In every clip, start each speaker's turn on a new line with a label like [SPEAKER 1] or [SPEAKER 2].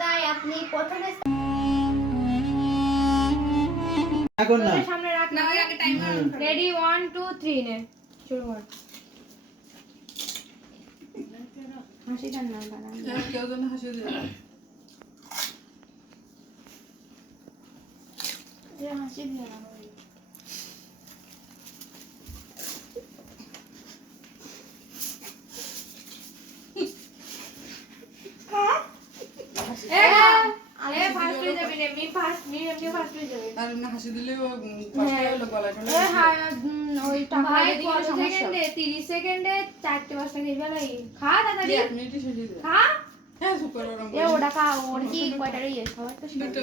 [SPEAKER 1] প্রতিযোগিতায় আপনি প্রথমে
[SPEAKER 2] এখন না।
[SPEAKER 3] সামনে রাখ না রেডি ওয়ান টু থ্রি নে। শুরু কর। হাসি টান না দাঁড়া
[SPEAKER 4] কেউ যেন হাসি দিল
[SPEAKER 3] হাসি দিয়ে না আরে ফার্স্ট হয়ে এমনি ফার্স্ট হয়ে যাবে
[SPEAKER 4] আর এমনি হাসি দিলে ও কষ্ট হলো গলায় টলায়
[SPEAKER 3] হ্যাঁ ওই টাকা দিলে
[SPEAKER 1] সেকেন্ডে?
[SPEAKER 3] 30 সেকেন্ডে চারটে পাঁচটা খেয়ে গেল খা তাড়াতাড়ি
[SPEAKER 4] এক মিনিটই শেষ হয়ে যায়
[SPEAKER 3] খা
[SPEAKER 4] হ্যাঁ চুপ করে ওরম
[SPEAKER 3] এ ওটা খা ওর কি কয়টা সবার তো
[SPEAKER 4] দুটো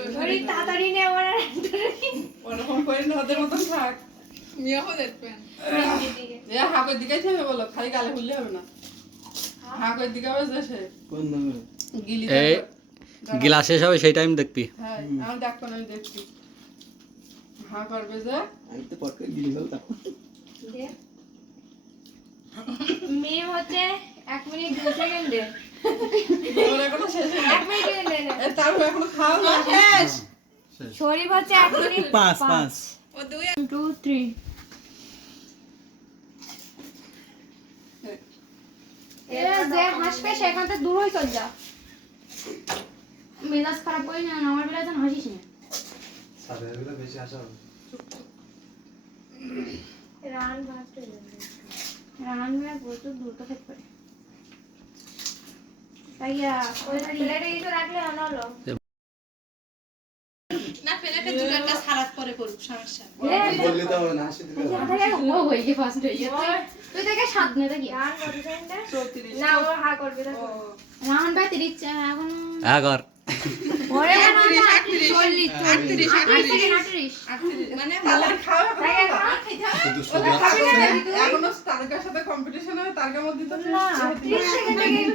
[SPEAKER 3] তাড়াতাড়ি নে ওরা
[SPEAKER 4] ওরকম করে নদের মতন থাক দেখবেন এ হাকের দিকে যাবে বলো খালি গালে খুললে হবে না হাকের দিকে হবে যে সে
[SPEAKER 2] কোন নম্বরে
[SPEAKER 4] গিলি
[SPEAKER 5] গিলাস শেষ হবে সেই টাইম দেখবি।
[SPEAKER 4] হ্যাঁ আমি দেখব না হা করবে যে?
[SPEAKER 2] আমি তো পটকে গিলি ফেলতাম
[SPEAKER 3] মিম হচ্ছে এক মিনিট দু সেকেন্ডে শরীফ হচ্ছে এক মিনিট
[SPEAKER 2] পাঁচ। পাঁচ।
[SPEAKER 3] টু থ্রি এরা যে হাসবে সেখান থেকে দূর হয়ে চল যা। মেজাজ খারাপ করিস না আমার বেলা যেন হাসিস না
[SPEAKER 2] বেশি হবে
[SPEAKER 3] রান রান মেয়ে প্রচুর দ্রুত খেতে পারে তাই ওই প্লেটে কিছু রাখলে আনা হলো
[SPEAKER 4] না ফেলে দু একটা সারাত পরে করব সমস্যা
[SPEAKER 2] বললে তো হবে না হাসি দিলে হবে।
[SPEAKER 1] তুই থেকে সাত নে দেখি
[SPEAKER 3] রান কত সেকেন্ডে
[SPEAKER 4] চৌত্রিশ
[SPEAKER 3] না ও হা করবে
[SPEAKER 4] ও,
[SPEAKER 3] দেখো
[SPEAKER 1] ভাই তিরিশ এখন
[SPEAKER 5] কর
[SPEAKER 3] ওরে
[SPEAKER 4] আটত্রিশ, আটত্রিশ, আটত্রিশ, আটত্রিশ,
[SPEAKER 1] আটত্রিশ
[SPEAKER 4] আটত্রিশ। মানে ভালো খাওয়া
[SPEAKER 2] শুধু
[SPEAKER 4] ওরা
[SPEAKER 2] শুধু
[SPEAKER 4] খাবে না, এখনও তারকার সাথে কম্পিটিশন হবে তারকার মধ্যে তো
[SPEAKER 3] না 30 সেকেন্ডে গেল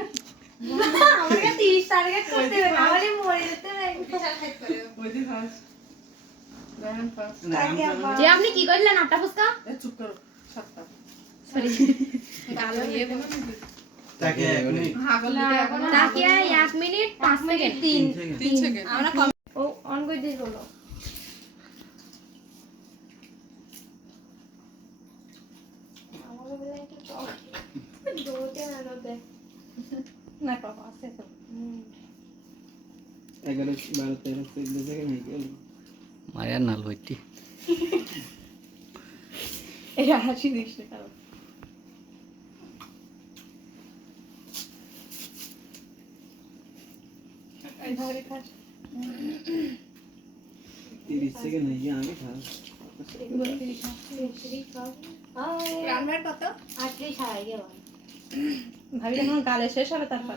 [SPEAKER 3] আমাকে 30 টার্গেট করতে হবে নাহলে মরে যেতে হবে।
[SPEAKER 4] ওই যে ফার্স্ট। রায়হান ফার্স্ট।
[SPEAKER 2] না, আমি তো-
[SPEAKER 1] যে আপনি কি করলেন আটটা ফুচকা?
[SPEAKER 4] চুপ করো সাতটা।
[SPEAKER 2] তাকে এক মিনিট
[SPEAKER 4] হা করলে তো এখনও
[SPEAKER 1] তাকিয়া এক মিনিট পাঁচ সেকেন্ড। তিন
[SPEAKER 2] তিন সেকেন্ড।
[SPEAKER 4] তিন সেকেন্ড।
[SPEAKER 1] আমরা
[SPEAKER 3] ও অন করে দিস বলো। আমাকে বলে একটু টক দৌড়তে না দৌড়তে
[SPEAKER 4] বাবা আছে তো।
[SPEAKER 2] এগারো বারো তেরো চোদ্দ সেকেন্ড হয়ে গেল
[SPEAKER 5] মারিয়ার নাল বইটি
[SPEAKER 4] এই হাসি দিস না কারণ
[SPEAKER 2] তিরিশ সেকেন্ড হয়ে গিয়ে আমি খাব
[SPEAKER 3] রান্নার কত
[SPEAKER 1] আটত্রিশ হারাই গেল
[SPEAKER 4] ভাবি যখন গালে শেষ হবে তারপর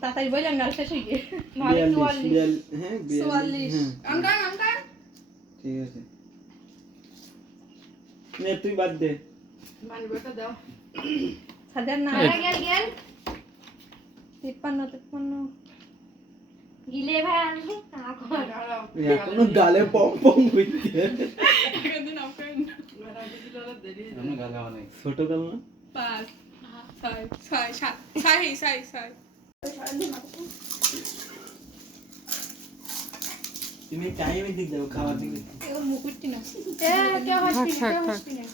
[SPEAKER 4] তাড়াতাড়ি বললাম গাল শেষ হয়ে গিয়ে ভাবি
[SPEAKER 2] বিয়াল্লিশ
[SPEAKER 4] চুয়াল্লিশ
[SPEAKER 2] বিয়াল- হ্যাঁ
[SPEAKER 4] চুয়াল্লিশ
[SPEAKER 2] বিয়াল্লিশ হ্যাঁ ঠিক আছে নে তুই বাদ দে
[SPEAKER 4] সাদের না
[SPEAKER 3] গেল গেল গেল
[SPEAKER 4] তিপ্পান্ন তিপ্পান্ন।
[SPEAKER 3] গিলে ভাই আনলি
[SPEAKER 2] এখনও গালে পম পম হইতে ছোট গাল না?
[SPEAKER 4] পাঁচ ছয় ছয় সাত ছয় ছয় ছয়।
[SPEAKER 2] তুমি টাইমের দিক যাও খাওয়ার দিকে
[SPEAKER 4] ওর মুকুটটি না
[SPEAKER 3] এ হাসবি না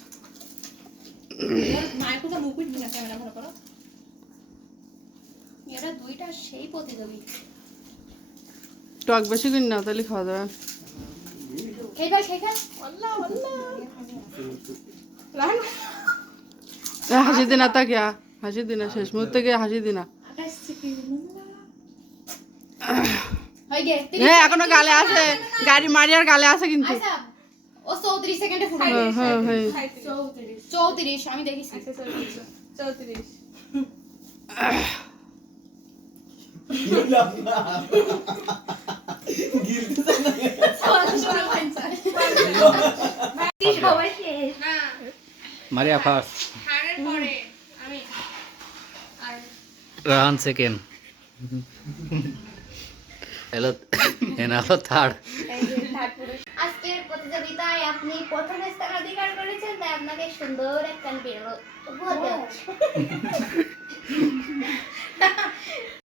[SPEAKER 4] মায়ের কোথাও মুকুটটি না ক্যামেরা ভালো করো।
[SPEAKER 1] এরা দুইটা সেই প্রতিযোগী।
[SPEAKER 4] টক বেশি কিন না তাহলে খাওয়া
[SPEAKER 1] খেয়ে
[SPEAKER 4] হাসি দিনা তা কে হাসি দিনা শেষ মুহূর্তে গিয়ে হাসি দিনা।
[SPEAKER 1] হ্যাঁ
[SPEAKER 4] এখনও গালে আছে গাড়ি মারিয়ার গালে আছে কিন্তু।
[SPEAKER 1] আচ্ছা ও চৌত্রিশ সেকেন্ডে ফুটে
[SPEAKER 4] হ্যাঁ হ্যাঁ হ্যাঁ।
[SPEAKER 1] চৌত্রিশ।
[SPEAKER 3] সবাই শেষ
[SPEAKER 5] মারিয়া ফার্স্ট।
[SPEAKER 3] হারের পরে আমি
[SPEAKER 5] রাহান সেকেন্ড এলো এনা থার্ড
[SPEAKER 1] আজকের প্রতিযোগিতায় আপনি প্রথম স্থান অধিকার করেছেন তাই আপনাকে সুন্দর একটা হচ্ছে।